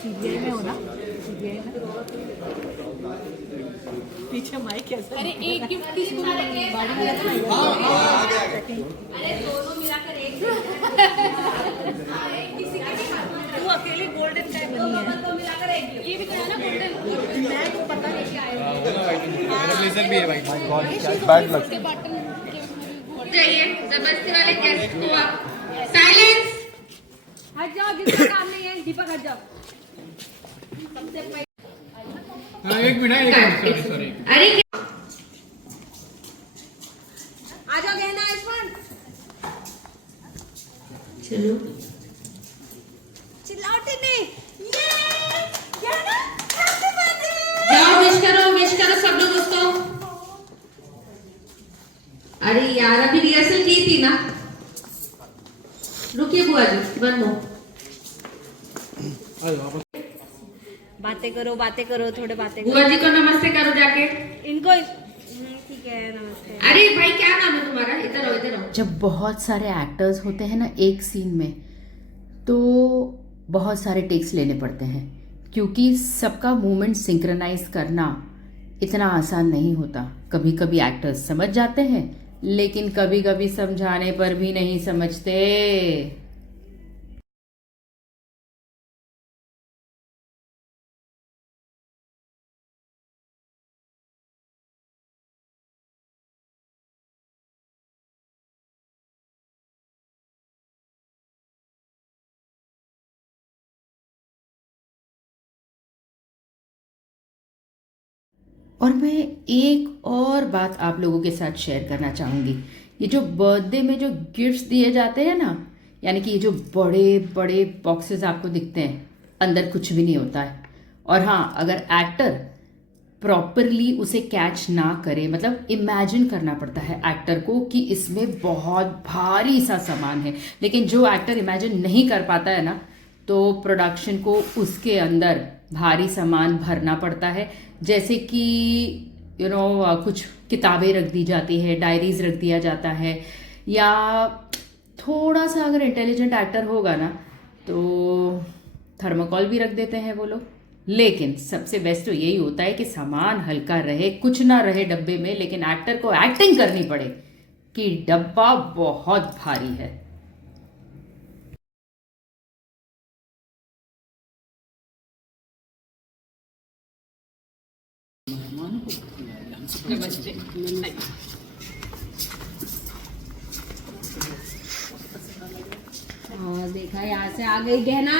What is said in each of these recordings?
CBI में हो ना, सीबीआई में पीछे माइक कैसे? अरे एक गिफ्ट किसी को मिलेंगे? अरे दोनों मिलाकर एक किसी के भी हाथ में तू अकेले गोल्डन टाइम नहीं है, दोनों मिलाकर एक ये भी तो है ना गोल्डन। मैं तो पता नहीं क्या है। ब्लेजर भी है भाई। उसके बटन चाहिए जबरदस्ती वाले गेस्ट को आप साइलेंस हट जाओ, जिसका काम नहीं है दीपक हट जाओ। सबसे पहले एक मिनट सॉरी अरे आ जाओ गहना आयुष्मान। चलो चिल्लाओटे नहीं ये गहना हैप्पी बर्थडे। जाओ विश करो सब लोग उसको। अरे यार अभी रिहर्सल की थी ना, रुकिए बुआ जी वन मोर। बातें करो थोड़े बातें करो। बुआ जी को नमस्ते करो जाके इनको। ठीक है नमस्ते। अरे भाई क्या नाम है तुम्हारा? इधर आओ इधर आओ। जब बहुत सारे एक्टर्स होते हैं ना एक सीन में, तो बहुत सारे टेक्स लेने पड़ते हैं, क्योंकि सबका मूवमेंट सिंक्रोनाइज करना इतना आसान नहीं होता। कभी कभी एक्टर्स समझ जाते हैं, लेकिन कभी कभी समझाने पर भी नहीं समझते। और मैं एक और बात आप लोगों के साथ शेयर करना चाहूँगी। ये जो बर्थडे में जो गिफ्ट्स दिए जाते हैं ना, यानी कि ये जो बड़े बड़े बॉक्सेस आपको दिखते हैं, अंदर कुछ भी नहीं होता है। और हाँ, अगर एक्टर प्रॉपरली उसे कैच ना करे, मतलब इमेजिन करना पड़ता है एक्टर को कि इसमें बहुत भारी सा सामान है। लेकिन जो एक्टर इमेजिन नहीं कर पाता है ना, तो प्रोडक्शन को उसके अंदर भारी सामान भरना पड़ता है। जैसे कि कुछ किताबें रख दी जाती है, डायरीज रख दिया जाता है, या थोड़ा सा अगर इंटेलिजेंट एक्टर होगा ना तो थर्मोकॉल भी रख देते हैं वो लोग। लेकिन सबसे बेस्ट तो यही होता है कि सामान हल्का रहे, कुछ ना रहे डब्बे में, लेकिन एक्टर को एक्टिंग करनी पड़े कि डब्बा बहुत भारी है। नमस्ते। और देखा यहाँ से आ गई गहना।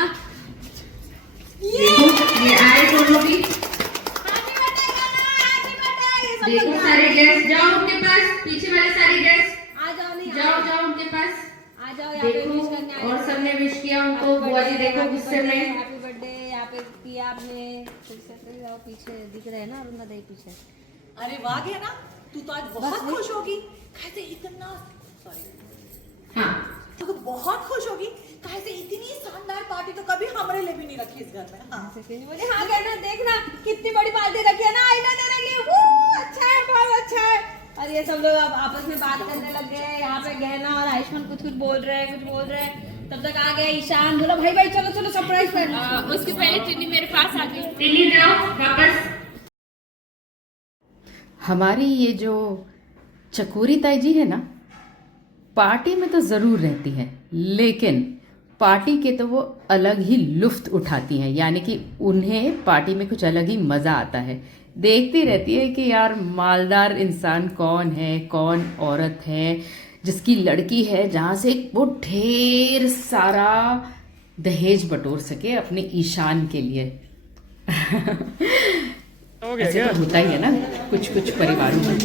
ये आए दोनों भी। देखो सारे गेस्ट जाओ उनके पास, पीछे वाले सारे गेस्ट आ जाओ। नहीं जाओ उनके पास आ जाओ। देखो और सबने विश किया उनको। बुआ जी देखो गुस्से में हैप्पी बर्थडे यहाँ पे किया आपने। जाओ पीछे दिख रहे हैं ना अरुणा देवी पीछे। अरे वाह गहना, तू तो आज बहुत खुश होगी। कैसे इतना सॉरी हाँ तू तो बहुत खुश होगी। कैसे इतनी शानदार पार्टी तो कभी हमारे लिए भी नहीं रखी इस घर में। हाँ मुझे हाँ कहना, देखना कितनी बड़ी पार्टी रखी है ना आईना तेरे लिए। अच्छा है, बहुत अच्छा है। और ये सब लोग अब आपस में बात करने लग गए। यहाँ पे गहना और आयुष्मान कुछ बोल रहे हैं तब तक आ गया ईशान। बोला भाई चलो सरप्राइज कर। उसके पहले टिनी मेरे पास आ गई। टिनी जाओ वापस। हमारी ये जो चकोरी ताई जी है ना, पार्टी में तो ज़रूर रहती हैं, लेकिन पार्टी के तो वो अलग ही लुफ्त उठाती हैं। यानी कि उन्हें पार्टी में कुछ अलग ही मज़ा आता है। देखती रहती है कि यार मालदार इंसान कौन है, कौन औरत है जिसकी लड़की है जहाँ से वो ढेर सारा दहेज बटोर सके अपने ईशान के लिए। ऐसे तो होता ही है ना कुछ परिवारों में।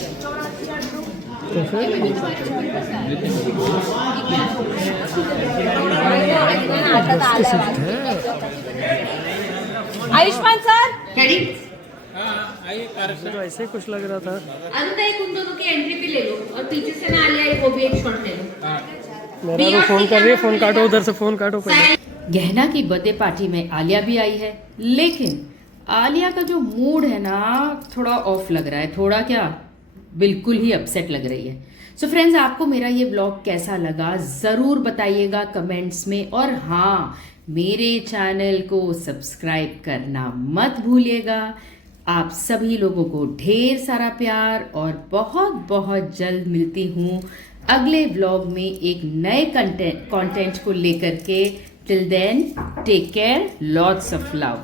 Ayushman sir ready. तो ऐसे कुछ लग रहा था। अरुणा एक उन दोनों की एंट्री भी ले लो और पीछे से ना आलिया वो भी एक शॉट ले लो। मेरा तो फोन कर रही है, फोन काटो, उधर से फोन काटो पहले। गहना की बर्थडे पार्टी में आलिया भी आई है, लेकिन आलिया का जो मूड है ना थोड़ा ऑफ लग रहा है। थोड़ा क्या, बिल्कुल ही अपसेट लग रही है। सो फ्रेंड्स, आपको मेरा ये ब्लॉग कैसा लगा ज़रूर बताइएगा कमेंट्स में, और हाँ, मेरे चैनल को सब्सक्राइब करना मत भूलिएगा। आप सभी लोगों को ढेर सारा प्यार, और बहुत बहुत जल्द मिलती हूँ अगले व्लॉग में एक नए कंटेंट को लेकर के। Till then, take care, lots of love.